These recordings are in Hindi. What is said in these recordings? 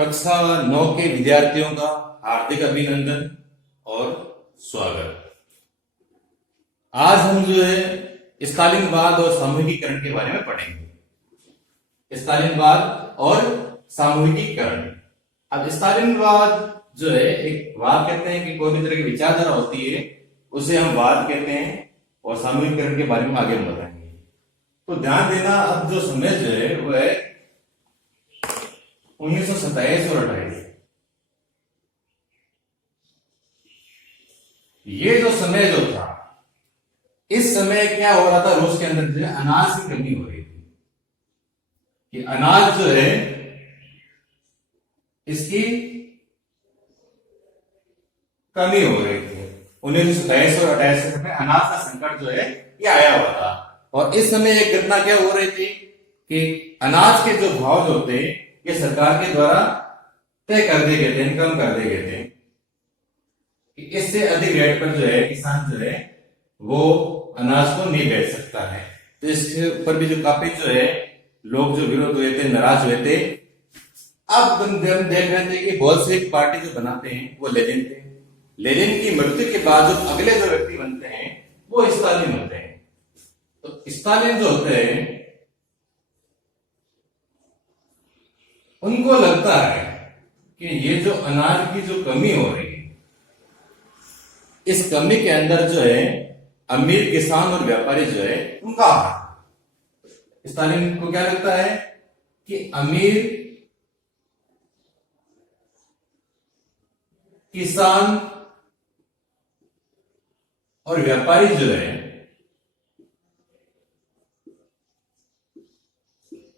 कक्षा 9 के विद्यार्थियों का हार्दिक अभिनंदन और स्वागत। आज हम जो है स्तालिनवाद और सामूहिकीकरण के बारे में पढ़ेंगे। स्तालिनवाद और सामूहिकीकरण। अब स्तालिनवाद जो है एक वाद कहते हैं कि कोई भी तरह की विचारधारा होती है, उसे हम वाद कहते हैं, और सामूहिकीकरण के बारे में आगे हम बताएंगे। तो ध्यान देना, अब जो समय जो है वह है 1927 और 28। ये जो समय जो था, इस समय क्या हो रहा था, रूस के अंदर जो है अनाज की कमी हो रही थी। कि अनाज जो है इसकी कमी हो रही थी। 1927 और 28 के समय अनाज का संकट जो है ये आया हुआ था। और इस समय एक घटना क्या हो रही थी कि अनाज के जो भाव जो थे ये सरकार के द्वारा तय कर दिए गए थे, कम कर दिए गए थे कि इससे अधिक रेट पर जो है किसान जो है वो अनाज को नहीं बेच सकता है। तो इसके ऊपर भी जो काफी जो है लोग जो विरोध हुए थे, नाराज हुए थे। अब हम देख रहे थे कि बोल्शेविक पार्टी जो बनाते हैं वो लेनिन थे। लेनिन की मृत्यु के बाद जो अगले जो व्यक्ति बनते हैं वो स्टालिन होते हैं। तो स्टालिन जो होते हैं उनको लगता है कि ये जो अनाज की जो कमी हो रही है, इस कमी के अंदर जो है अमीर किसान और व्यापारी जो है उनका हाथ। स्टालिन को क्या लगता है कि अमीर किसान और व्यापारी जो है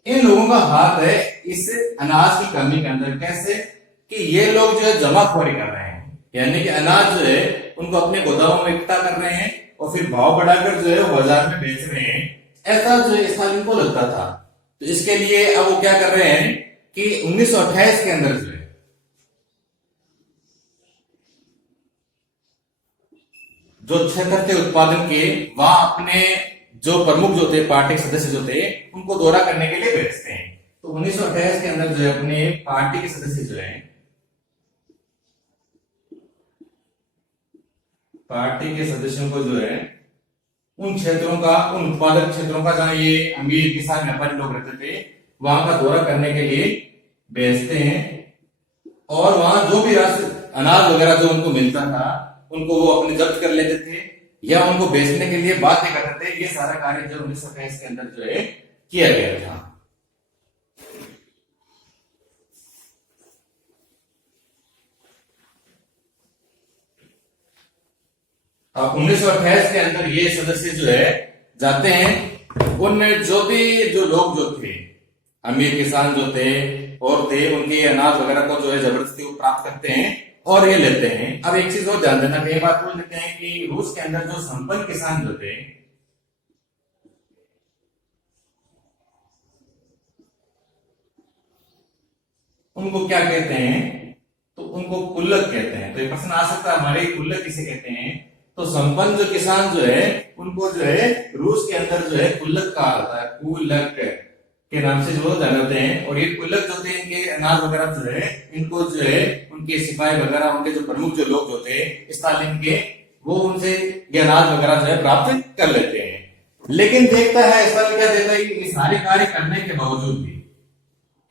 इन लोगों का हाथ है इस अनाज की कमी के अंदर। कैसे कि ये लोग जो है जमाखोरी कर रहे हैं, यानी कि अनाज जो है उनको अपने गोदामों में इकट्ठा कर रहे हैं और फिर भाव बढ़ाकर जो है वो बाजार में बेच रहे हैं। ऐसा जो है स्टालिन को लगता था। तो इसके लिए अब वो क्या कर रहे हैं कि 1928 के अंदर जो है जो क्षेत्र थे उत्पादन के, वहां अपने जो प्रमुख जो थे, पार्टी के सदस्य जो थे, उनको दौरा करने के लिए भेजते हैं। तो 1928 के अंदर जो है अपने पार्टी के सदस्य जो है, पार्टी के सदस्यों को जो है उन क्षेत्रों का, उन उत्पादक क्षेत्रों का जहां ये अमीर किसान व्यापारी लोग रहते थे, वहां का दौरा करने के लिए भेजते हैं। और वहां जो भी अनाज वगैरह जो उनको मिलता था उनको वो अपने जब्त कर लेते थे या उनको बेचने के लिए बाध्य करते थे। ये सारा कार्य जो 1928 के अंदर जो है किया गया था। अब 1928 के अंदर ये सदस्य जो है जाते हैं, उन जो भी जो लोग जो थे, अमीर किसान जो थे और थे, उनके अनाज वगैरह को जो है जबरदस्ती वो प्राप्त करते हैं और ये लेते हैं। अब एक चीज और ध्यान देना, कई बात बोल देते हैं कि रूस के अंदर जो संपन्न किसान जो थे उनको क्या कहते हैं, तो उनको कुल्लक कहते हैं। तो ये प्रश्न आ सकता है हमारे, कुल्लक किसे कहते हैं? तो संपन्न जो किसान जो है उनको जो है रूस के अंदर जो है कुल्लक कहा जाता है, कुल्लक के नाम से जो जाने होते हैं। और ये कुल्लक जो थे, इनके अनाज वगैरह जो है इनको जो है उनके सिपाही वगैरह, उनके जो प्रमुख जो लोग जो थे स्टालिन के, वो उनसे ये अनाज वगैरह जो है प्राप्त कर लेते हैं। लेकिन देखता है स्टालिन क्या देखता है कि सारे कार्य करने के बावजूद भी,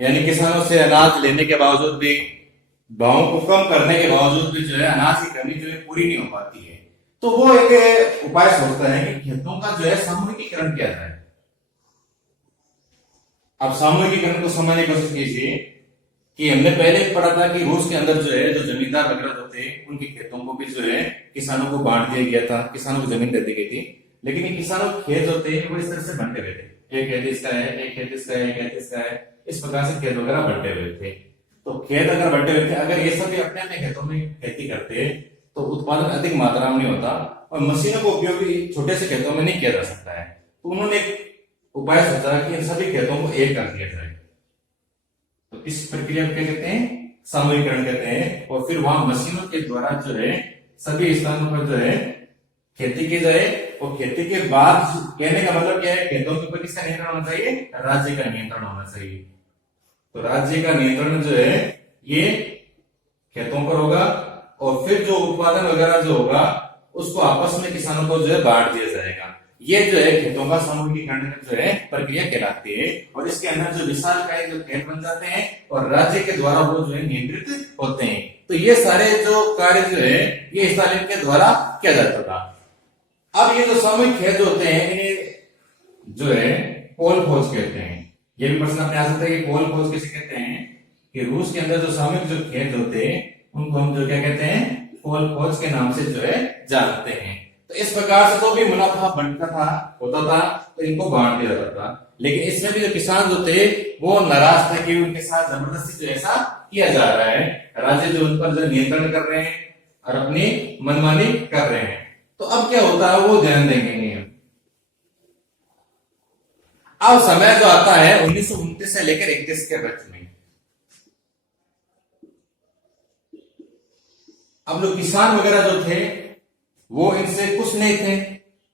यानी किसानों से अनाज लेने के बावजूद भी, भाव को कम करने के बावजूद भी जो है अनाज की कमी जो है पूरी नहीं हो पाती है। तो वो एक उपाय सोचता है कि खेतों का जो है सामूहिकीकरण किया जाए। अब सामूहिकीकरण को समझने की कोशिश कीजिए कि हमने पहले पढ़ा था कि रूस के अंदर जो है जो जमींदार वगैरह जो थे उनके खेतों को भी जो है किसानों को बांट दिया गया था, किसानों को जमीन दे दी गई थी। लेकिन ये किसानों के खेत जो थे वो इस तरह से बंटे हुए थे, एक खेत इसका है, एक खेत इसका है, एक खेत इसका है, इस प्रकार से खेत वगैरह बंटे हुए थे। तो खेत अगर बंटे हुए थे, अगर ये सभी अपने अपने खेतों में खेती करते तो उत्पादन अधिक मात्रा में नहीं होता और मशीनों का उपयोग भी छोटे से खेतों में नहीं किया जा सकता है। तो उन्होंने एक उपाय सोचा कि इन सभी खेतों को एक कर दिया जाए। तो इस प्रक्रिया को क्या कहते हैं? सामूहिकीकरण कहते हैं। और फिर वहां मशीनों के द्वारा जो है सभी स्थानों पर जो है खेती की जाए। और खेती के बाद कहने का मतलब क्या है, खेतों के ऊपर किसका नियंत्रण होना चाहिए? राज्य का नियंत्रण होना चाहिए। तो राज्य का नियंत्रण जो है ये खेतों पर होगा और फिर जो उत्पादन वगैरह जो होगा उसको आपस में किसानों को जो है बांट दिया जाएगा। ये जो है खेतों का सामूहिकीकरण जो है प्रक्रिया कहलाती है और इसके अंदर जो विशालकाय जो खेत बन जाते हैं और राज्य के द्वारा वो जो है नियंत्रित होते हैं। तो ये सारे जो कार्य जो है ये स्टालिन के द्वारा किया जाता था। अब ये जो सामूहिक खेत होते हैं इन्हें जो है पोल खोज कहते हैं। ये भी प्रश्न अपने आ सकता है कि पोल खोज किसे कहते हैं, कि रूस के अंदर जो सामूहिक जो खेत होते हैं उनको हम जो क्या कहते हैं, पोल खोज के नाम से जो है जानते हैं। तो इस प्रकार से जो भी मुनाफा बनता था होता था तो इनको बांट दिया जाता था। लेकिन इसमें भी जो किसान जो थे वो नाराज थे कि उनके साथ जबरदस्ती जो ऐसा किया जा रहा है, राज्य जो उन पर जो नियंत्रण कर रहे हैं और अपनी मनमानी कर रहे हैं। तो अब क्या होता है, वो ध्यान देंगे नहीं। अब समय जो आता है 1929 से लेकर 31 के बीच में, अब जो किसान वगैरह जो थे वो इनसे खुश नहीं थे,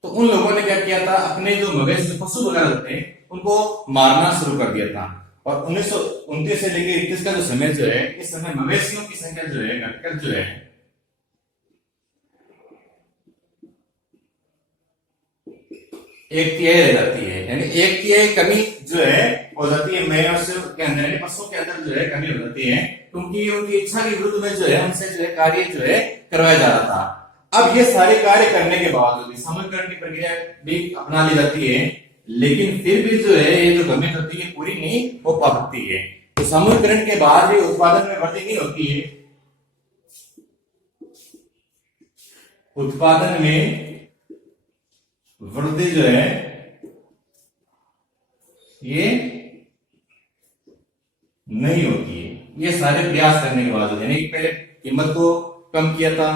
तो उन लोगों ने क्या किया था, अपने जो मवेशी पशु वगैरह थे उनको मारना शुरू कर दिया था। और 1929 से लेकर 31 का जो समय जो है, इस समय मवेशियों की संख्या जो है घटकर जो है 1/3 रह जाती है। यानी 1/3 कमी जो है हो जाती है मवेशियों के अंदर, यानी पशुओं के अंदर जो है कमी हो जाती है, क्योंकि उनकी इच्छा के विरुद्ध में जो है उनसे जो है कार्य जो है करवाया जा रहा था। अब ये सारे कार्य करने के बावजूद सामूहिकरण की प्रक्रिया भी अपना ली जाती है, लेकिन फिर भी जो है ये जो कमी होती है पूरी नहीं हो पाती है। तो समूहीकरण के बाद भी उत्पादन में वृद्धि नहीं होती है, उत्पादन में वृद्धि जो है ये नहीं होती है। ये सारे प्रयास करने के बाद यानी पहले कीमत को कम किया था,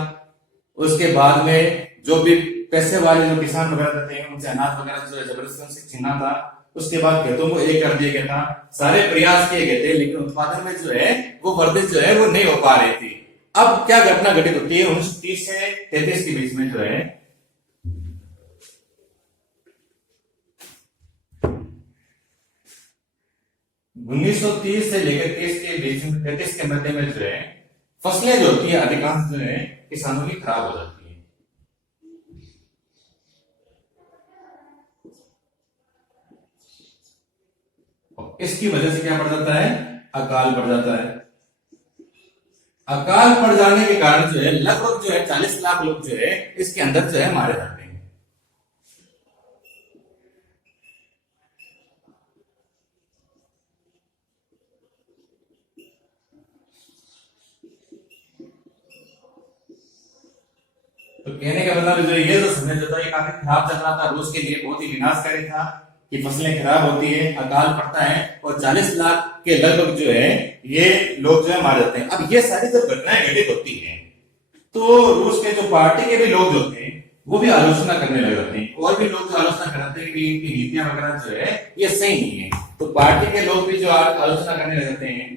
उसके बाद में जो भी पैसे वाले जो किसान वगैरह रहते हैं उनसे अनाज वगैरह जो है जबरदस्ती से छीना था, उसके बाद खेतों को एक कर दिया गया था, सारे प्रयास किए गए थे, लेकिन उत्पादन में जो है वो वृद्धि जो है वो नहीं हो पा रही थी। अब क्या घटना घटित होती है 1930 से 33 के बीच में जो है 1930 से लेकर 30 के बीच में 33 के मध्य में जो है फसलें जो होती है अधिकांश जो है किसानों की खराब हो जाती है। और इसकी वजह से क्या पड़ जाता है, अकाल पड़ जाता है। अकाल पड़ जाने के कारण जो है लगभग जो है 40 लाख लोग जो है इसके अंदर जो है मारे जाते हैं। तो कहने का मतलब जो ये जो समय जो था ये काफी खराब चल रहा था, रूस के लिए बहुत ही विनाशकारी था कि फसलें खराब होती है, अकाल पड़ता है और 40 लाख के लगभग जो है ये लोग जो है मारे जाते हैं। अब ये सारी जब घटनाएं घटित होती हैं तो रूस के जो पार्टी के भी लोग जो थे वो भी आलोचना करने लग जाते हैं, और भी लोग जो आलोचना कराते हैं कि इनकी नीतियां वगैरह जो है ये सही नहीं है, तो पार्टी के लोग भी जो आलोचना करने लग जाते हैं।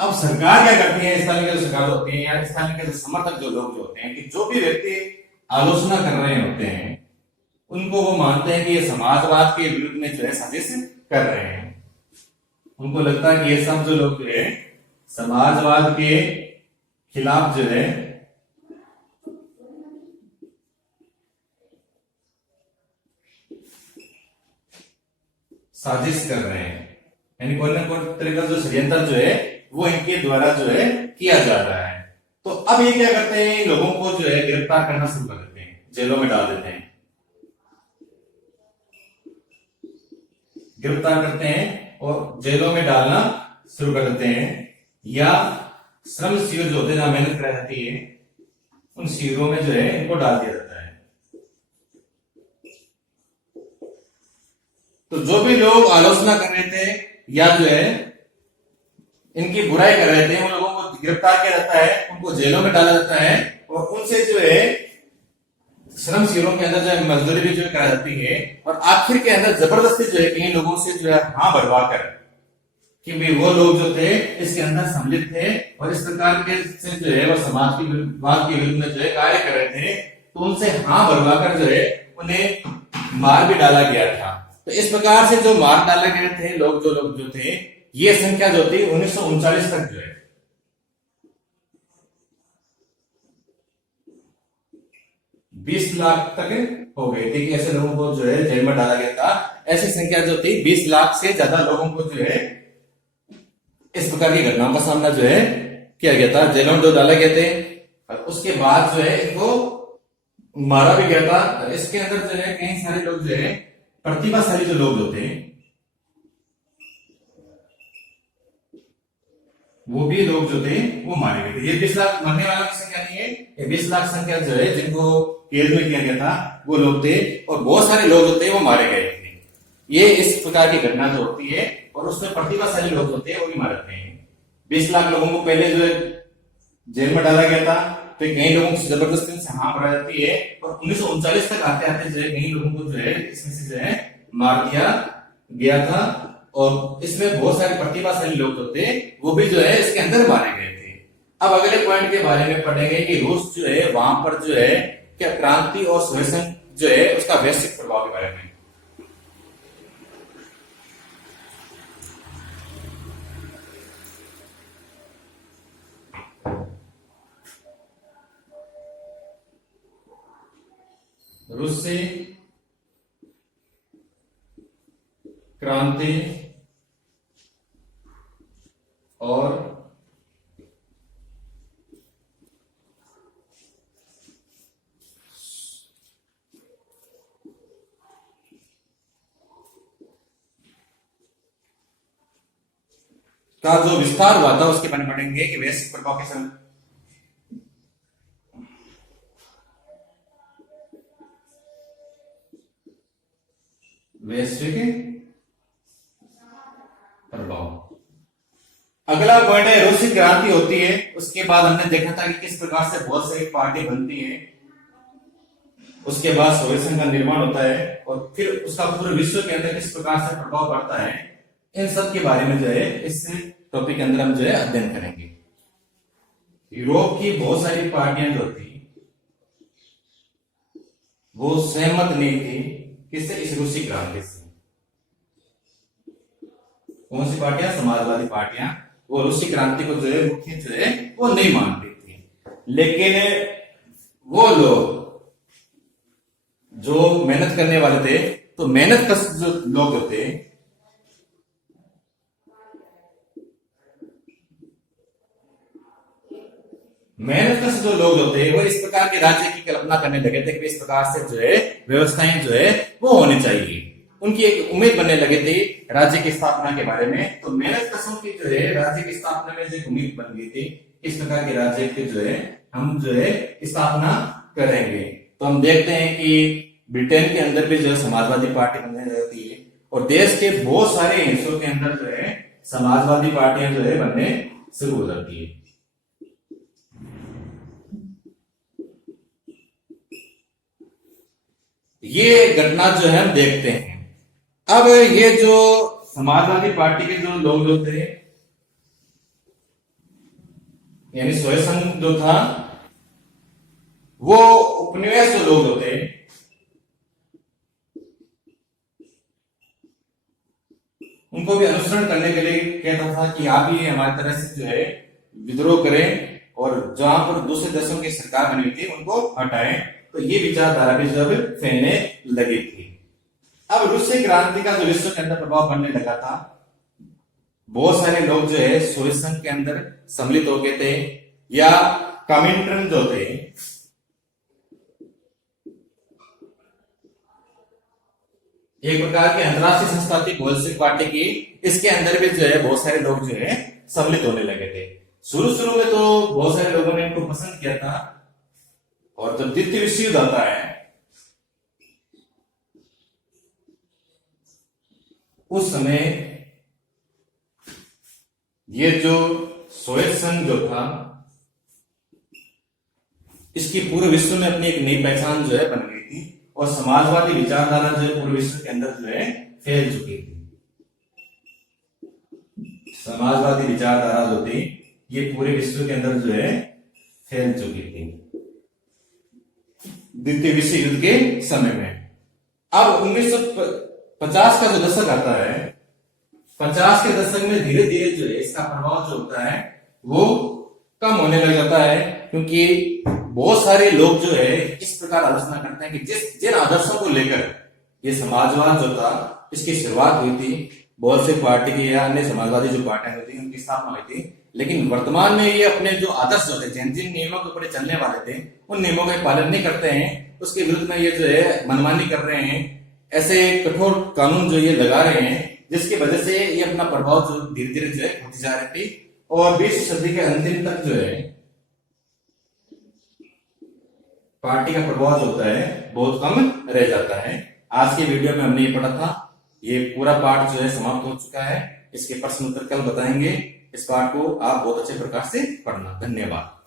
अब सरकार क्या करती है, स्थानीय के जो सरकार होती है या स्थानीय के जो समर्थक जो लोग जो होते हैं, कि जो भी व्यक्ति आलोचना कर रहे होते हैं उनको वो मानते हैं कि ये समाजवाद के विरुद्ध में जो है साजिश कर रहे हैं। उनको लगता है कि ये सब जो लोग जो है समाजवाद के खिलाफ जो है साजिश कर रहे हैं, यानी कोई ना कोई तरीका जो षड्यंत्र जो है वो इनके द्वारा जो है किया जा रहा है। तो अब ये क्या करते हैं, लोगों को जो है गिरफ्तार करना शुरू कर देते हैं, जेलों में डाल देते हैं, गिरफ्तार करते हैं और जेलों में डालना शुरू कर देते हैं, या श्रम शिविर जो होते हैं जहां मेहनत कराई जाती है उन शिविरों में जो है इनको डाल दिया जाता है। तो जो भी लोग आलोचना कर रहे थे या जो है इनकी बुराई कर रहे थे उन लोगों को गिरफ्तार किया जाता है, उनको जेलों में डाला जाता है और उनसे जो है श्रम शिविरों के अंदर जो है मजदूरी भी जो है कराई जाती है, और आखिर के अंदर जबरदस्ती जो है कई लोगों से जो है हाँ भरवा कर कि भी वो लोग जो थे इसके अंदर सम्मिलित थे और इस प्रकार के से जो है वो समाज की विवाद के विरुद्ध में जो है कार्य कर रहे थे, तो उनसे हाँ भरवाकर जो है उन्हें मार भी डाला गया था। तो इस प्रकार से जो मार डाले गए थे लोग जो थे, ये संख्या जो थी 1939 तक जो है 20 लाख तक हो गई थी कि ऐसे लोगों को जो है जेल में डाला गया था। ऐसी संख्या जो थी 20 लाख से ज्यादा लोगों को जो है इस प्रकार की घटनाओं का सामना जो है किया गया था, जेलों में जो डाले गए थे। और उसके बाद जो है इनको मारा भी गया था। इसके अंदर जो है कई सारे लोग जो है प्रतिभाशाली जो लोग होते हैं वो भी लोग जो थे वो मारे गए थे। ये 20 लाख मरने वालों की संख्या नहीं है, ये 20 लाख संख्या जो है जिनको केस में किया गया था वो लोग थे, और बहुत सारे लोग जो थे वो मारे गए थे। ये इस प्रकार की घटना जो होती है, और उसमें प्रतिभाशाली लोग होते हैं वो भी मारे जाते हैं। 20 लाख लोगों को पहले जो है जेल में डाला गया था, तो कई लोगों को जबरदस्ती से हाँ भरा जाती है, और 1939 तक आते आते जो है कई लोगों को जो है इसमें से जो है मार दिया गया था। और इसमें बहुत सारे प्रतिभाशाली लोग जो थे वो भी जो है इसके अंदर मारे गए थे। अब अगले पॉइंट के बारे में पढ़ेंगे कि रूस जो है वहां पर जो है क्या क्रांति और शोषण जो है उसका वैश्विक प्रभाव के बारे में। रूस से क्रांति और का जो विस्तार हुआ था उसके बारे में पढ़ेंगे कि वैश्विक प्रभाव के समय वैश्विक प्रभाव। अगला पॉइंट है रूसी क्रांति होती है, उसके बाद हमने देखा था कि किस प्रकार से बहुत सारी पार्टी बनती है, उसके बाद सोवियत संघ का निर्माण होता है, और फिर उसका पूरे विश्व के अंदर किस प्रकार से प्रभाव पड़ता है। इन सब के बारे में जो है इस टॉपिक के अंदर हम जो है अध्ययन करेंगे। यूरोप की बहुत सारी पार्टियां जो थी वो सहमत नहीं थी किससे, इस रूसी क्रांति से। कौन सी पार्टियां? समाजवादी पार्टियां। वो रूसी क्रांति को जो है मुख्य जो है वो नहीं मानती थी। लेकिन वो लोग जो मेहनत करने वाले थे, तो मेहनत कश जो लोग थे मेहनत कश जो लोग होते वो इस प्रकार के राज्य की कल्पना करने लगे थे कि इस प्रकार से जो है व्यवस्थाएं जो है वो होनी चाहिए। उनकी एक उम्मीद बनने लगे थे राज्य की स्थापना के बारे में। तो मेहनत कशों की जो है राज्य की स्थापना में जो एक उम्मीद बन गई थी, इस प्रकार के राज्य की जो है हम जो है स्थापना करेंगे। तो हम देखते हैं कि ब्रिटेन के अंदर भी जो है समाजवादी पार्टी बनने लगती है, और देश के बहुत सारे हिस्सों के अंदर जो है समाजवादी पार्टियां जो है बनने शुरू हो जाती है। ये घटना जो है हम देखते हैं। अब ये जो समाजवादी पार्टी के जो लोग जो थे, यानी सोवियत संघ जो था, वो उपनिवेश जो लोग होते उनको भी अनुसरण करने के लिए कहता था कि आप भी हमारी तरह से जो है विद्रोह करें, और जहां पर दूसरे देशों की सरकार बनी हुई थी उनको हटाएं। तो ये विचारधारा भी जब फैलने लगी थी। अब रूसी क्रांति का जो विश्व के अंदर प्रभाव पड़ने लगा था, बहुत सारे लोग जो है सोवियत संघ के अंदर सम्मिलित हो गए थे, या कमिंट्रन जो थे, एक प्रकार की अंतरराष्ट्रीय संस्था थी बोल्शेविक पार्टी की, इसके अंदर भी जो है बहुत सारे लोग जो है सम्मिलित होने लगे थे। शुरू में तो बहुत सारे लोगों ने इनको पसंद किया था, और जब द्वितीय विश्व युद्ध आता है उस समय ये जो सोवियत संघ जो था, इसकी पूरे विश्व में अपनी एक नई पहचान जो है बन गई थी, और समाजवादी विचारधारा जो है पूरे विश्व के अंदर जो है फैल चुकी थी। समाजवादी विचारधारा जो थी ये पूरे विश्व के अंदर जो है फैल चुकी थी द्वितीय विश्व युद्ध के समय में। अब 1950 का जो दशक आता है, 50 के दशक में धीरे धीरे जो है इसका प्रभाव जो होता है वो कम होने लग जाता है, क्योंकि बहुत सारे लोग जो है इस प्रकार आलोचना करते हैं कि जिन आदर्शों को लेकर ये समाजवाद जो था इसकी शुरुआत हुई थी, बहुत से पार्टी की या अन्य समाजवादी जो पार्टियां हुई थी उनकी स्थापना हुई थी, लेकिन वर्तमान में ये अपने जो आदर्श जो थे, जिन जिन नियमों के ऊपर चलने वाले थे उन नियमों का पालन नहीं करते हैं, उसके विरुद्ध में ये जो है मनमानी कर रहे हैं, ऐसे कठोर कानून जो ये लगा रहे हैं, जिसकी वजह से ये अपना प्रभाव जो धीरे धीरे जो है होती जा रही थी और 20वीं सदी के अंतिम तक जो है पार्टी का प्रभाव जो होता है बहुत कम रह जाता है। आज के वीडियो में हमने ये पढ़ा था, ये पूरा पाठ जो है समाप्त हो चुका है। इसके प्रश्न उत्तर कल बताएंगे। इस पाठ को आप बहुत अच्छे प्रकार से पढ़ना। धन्यवाद।